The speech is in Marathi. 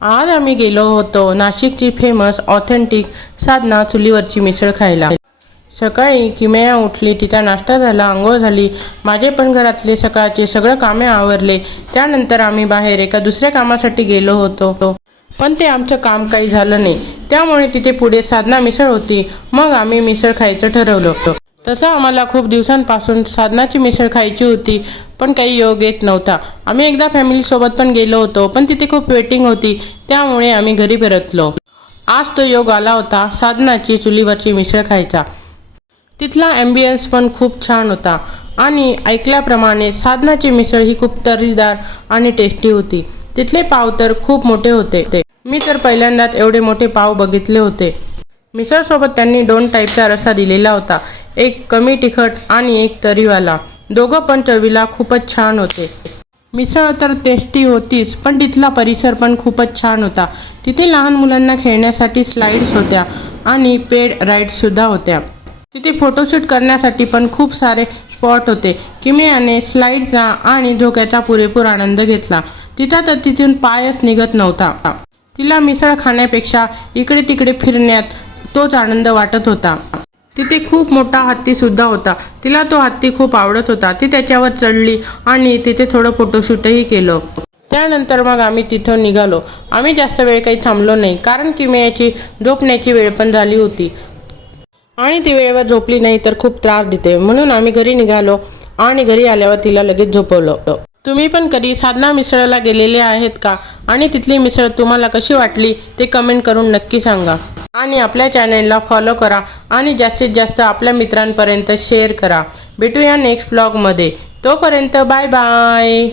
आज आम्ही गेलो होतो नाशिकची फेमस ऑथेंटिक साधना चुलीवरची मिसळ खायला. सकाळी किमया उठली तिचा नाश्ता झाला आंघोळ झाली. माझे पण घरातले सकाळचे सगळं कामे आवरले. त्यानंतर आम्ही बाहेर एका दुसऱ्या कामासाठी गेलो होतो. पण ते आमचं काम काही झालं नाही. त्यामुळे तिथे पुढे साधना मिसळ होती. मग आम्ही मिसळ खायचं ठरवलं होतं. तसं आम्हाला खूप दिवसांपासून साधनाची मिसळ खायची होती पण काही योग येत नव्हता. आम्ही एकदा फॅमिलीसोबत पण गेलो होतो पण तिथे खूप वेटिंग होती त्यामुळे आम्ही घरी परतलो. आज तो योग आला होता साधनाची चुलीवरची मिसळ खायचा. तिथला ॲम्बियन्स पण खूप छान होता आणि ऐकल्याप्रमाणे साधनाची मिसळ ही खूप तरीदार आणि टेस्टी होती. तिथले पाव तर खूप मोठे होते. ते मी तर पहिल्यांदाच एवढे मोठे पाव बघितले होते. मिसळसोबत त्यांनी दोन टाईपचा रसा दिलेला होता. एक कमी तिखट आणि एक तरीवाला. दोघं पण चवीला खूपच छान होते. मिसळ तर टेस्टी होतीच पण तिथला परिसर पण खूपच छान होता. तिथे लहान मुलांना खेळण्यासाठी स्लाईड्स होत्या आणि पेड राईड्ससुद्धा होत्या. तिथे फोटोशूट करण्यासाठी पण खूप सारे स्पॉट होते. किमियाने स्लाईडचा आणि धोक्याचा पुरेपूर आनंद घेतला. तिचा तर तिथून पायच निघत नव्हता. तिला मिसळ खाण्यापेक्षा इकडे तिकडे फिरण्यात तोच आनंद वाटत होता. तिथे खूप मोठा हत्तीसुद्धा होता. तिला तो हत्ती खूप आवडत होता. ती त्याच्यावर चढली आणि तिथे थोडं फोटोशूटही केलं. त्यानंतर मग आम्ही तिथं निघालो. आम्ही जास्त वेळ काही थांबलो नाही कारण किमयाची झोपण्याची वेळ पण झाली होती. आणि ती वेळेवर झोपली नाही तर खूप त्रास देते. म्हणून आम्ही घरी निघालो आणि घरी आल्यावर तिला लगेच झोपवलं. तुम्ही पण कधी साधना मिसळला गेलेले आहेत का? आणि तिथली मिसळ तुम्हाला कशी वाटली ते कमेंट करून नक्की सांगा. आणि आपल्या चॅनलला फॉलो करा आणि जास्तीत जास्त आपल्या मित्रांपर्यंत शेअर करा. भेटूया नेक्स्ट ब्लॉगमध्ये तोपर्यंत बाय बाय